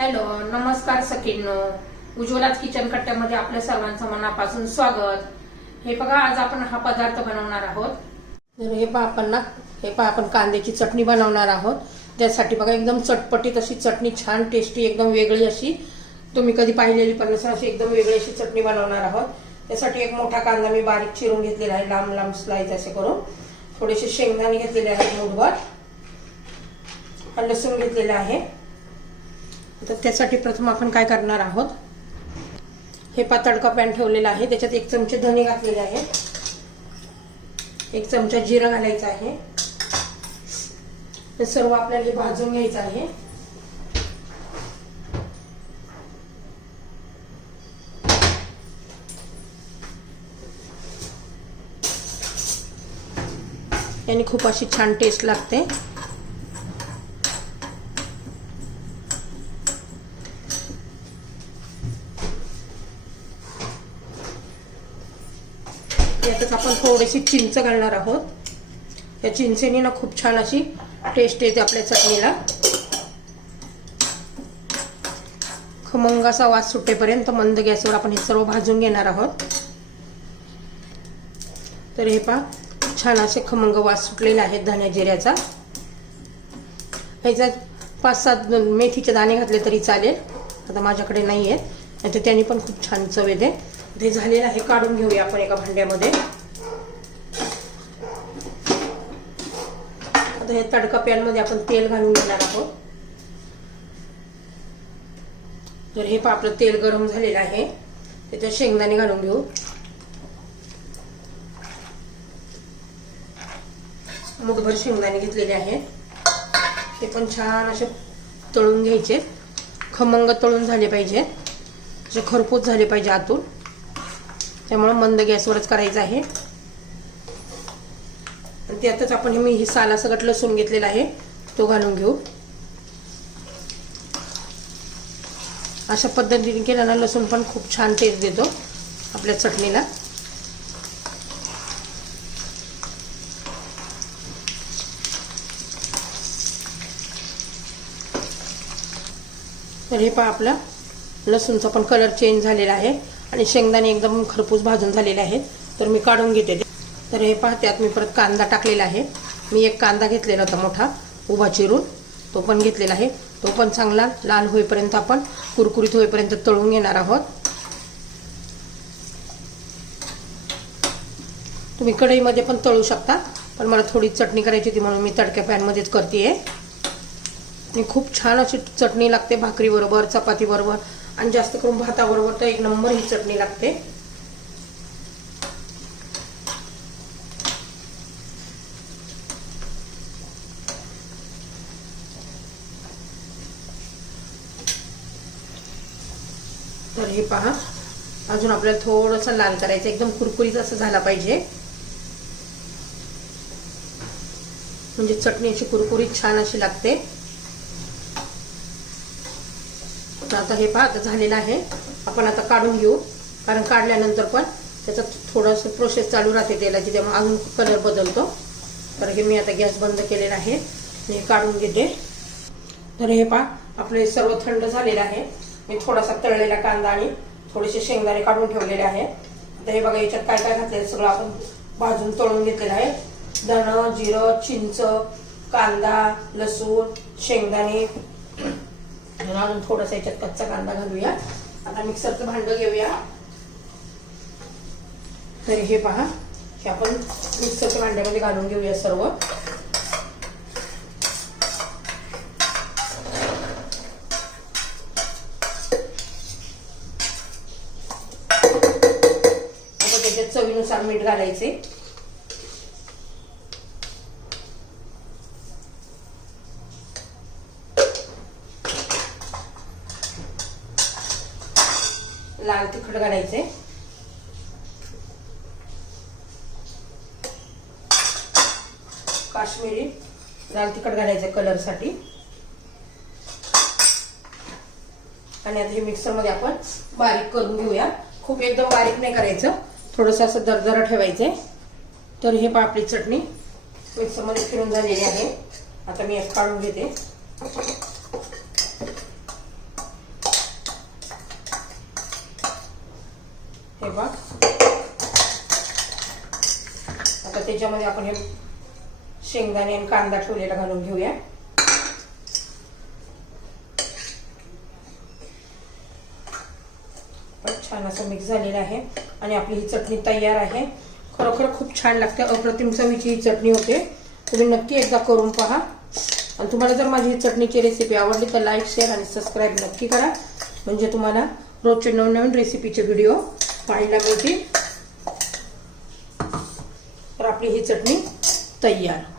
Hello नमस्कार सखींनो. उज्ज्वलाच kitchen कट्ट्यामध्ये आपल्या सर्वांचं मनापासून स्वागत. हे बघा आज आपण हा पदार्थ बनवणार आहोत. तर हे पहा आपण ना हे पहा आपण कांद्याची चटणी बनवणार आहोत. त्यासाठी बघा एकदम चटपटीत अशी चटणी छान टेस्टी एकदम वेगळी अशी. तुम्ही कधी पाहिलेली पण नसेल अशी एकदम वेगळी अशी चटणी बनवणार आहोत. त्यासाठी एक मोठा कांदा मी बारीक चिरून घेतलेला आहे लांब लांब स्लाईज असे करून. थोडेसे शेंगदाणे घेतलेले आहेत मुठभर. लसूण घेतलेलं आहे. तर त्यासाठी प्रथम आपण काय करणार आहोत? हे पातळ पॅन ठेवलेला आहे. त्याच्यात एक चमचे धने घातलेले आहेत एक चमचा जिरं घालायचं आहे. हे सर्व आपल्याला भाजून घ्यायचं आहे. याने खूप अशी छान टेस्ट लागते. यातच आपण थोडीशी चिंच घालणार आहोत. या चिंचेने ना खूप छान अशी टेस्ट येते आपल्या चटणीला. खमंगाचा वास सुटेपर्यंत मंद गॅसवर आपण हे सर्व भाजून घेणार आहोत. तर हे पहा छान असे खमंग वास सुटलेले आहेत धण्या जिऱ्याचा. ह्याच्यात पाच सात मेथीचे दाणे घातले तरी चालेल. आता माझ्याकडे नाही आहेत नाही तर त्यांनी पण खूप छान चव येते. ते झालेलं आहे काढून घेऊया आपण एका भांड्यामध्ये. आता हे तडका पॅनमध्ये आपण तेल घालून घेणार आहोत. तर हे आपलं तेल गरम झालेलं आहे. त्याच्यात शेंगदाणे घालून घेऊ. मुठभर शेंगदाणे घेतलेले आहेत. ते पण छान असे तळून घ्यायचे. खमंग तळून झाले पाहिजे. असे खरपूस झाले पाहिजे आतून. त्यामुळं मंद गॅसवरच करायचं आहे. आणि त्यातच आपण हे मी हे साला सगळं लसूण घेतलेला आहे तो घालून घेऊ. अशा पद्धतीने केलं ना लसूण पण खूप छान टेस्ट देतो आपल्या चटणीला. तर हे पहा आपला लसूणचा पण कलर चेंज झालेला आहे. आणि शेंगदाणे एकदम खरपूस भाजून झालेले आहेत. तर मी काढून घेते तर हे पाहते आत मी परत कांदा टाकलेला आहे. मी एक कांदा घेतलेला होता मोठा उभा चिरून. तो पण घेतलेला आहे. तो पण चांगला लाल होईपर्यंत आपण कुरकुरीत होईपर्यंत तळून घेणार आहोत. तुम्ही कढईमध्ये पण तळू शकता पण मला थोडी चटणी करायची होती म्हणून मी तडक्या पॅनमध्येच करते आणि खूप छान अशी चटणी लागते भाकरीबरोबर चपातीबरोबर आणि जास्त करून भाताबरोबर तर एक नंबर ही चटणी लागते. तर हे पहा. अजून आपल्याला थोडंसं लाल करायचं एकदम कुरकुरीत असं झाला पाहिजे. म्हणजे चटणी अशी कुरकुरीत छान अशी लागते. आता हे पहा झालेलं आहे. आपण आता काढून घेऊ. कारण काढल्यानंतर पण त्याचं थोडंसं प्रोसेस चालू राहते तेलाची त्यामुळे अजून कलर बदलतो. तर हे मी आता गॅस बंद केलेला आहे. आणि काढून घेते. तर हे पहा आपले सर्व थंड झालेलं आहे. मी थोडासा तळलेला कांदा आणि थोडेसे शेंगदाणे काढून ठेवलेले आहे. आता हे बघा याच्यात काय काय घातलेलं सगळं आपण भाजून तळून घेतलेलं आहे. धणं जिरं चिंच कांदा लसूण शेंगदाणे अजून थोडासा याच्यात कच्चा कांदा घालूया. आता मिक्सरचं भांड घेऊया. तर हे पहा हे आपण मिक्सरच्या भांड्यामध्ये घालून घेऊया सर्व. त्याच्यात चवीनुसार मीठ घालायचे. लाल तिखट घालायचे काश्मीरी लाल तिखट घालायचं कलरसाठी आणि आता हे मिक्सरमध्ये आपण बारीक करून घेऊया. खूप एकदम बारीक नाही करायचं. थोडंसं असं दरदरा ठेवायचे. तर हे पापडी चटणी. मिक्सरमध्ये फिरून झालेली आहे. आता मी एक काढून घेते. हे बघ. आता त्याच्यामध्ये आपण हे शेंगदाणे आणि कांदा ठेवलेला घालून घेऊया. छान असं मिक्स झालेलं आहे. आणि आपली ही चटणी तयार आहे. खरोखर खूप छान लागते. अप्रतिम चवीची ही चटणी होते. तुम्ही नक्की एकदा करून पहा. आणि तुम्हाला जर माझी ही चटणीची रेसिपी आवडली तर लाईक शेअर आणि सबस्क्राईब नक्की करा. म्हणजे तुम्हाला रोजचे नवनवीन रेसिपीचे व्हिडिओ पाहायला मिळतील. तर आपली ही चटणी तयार.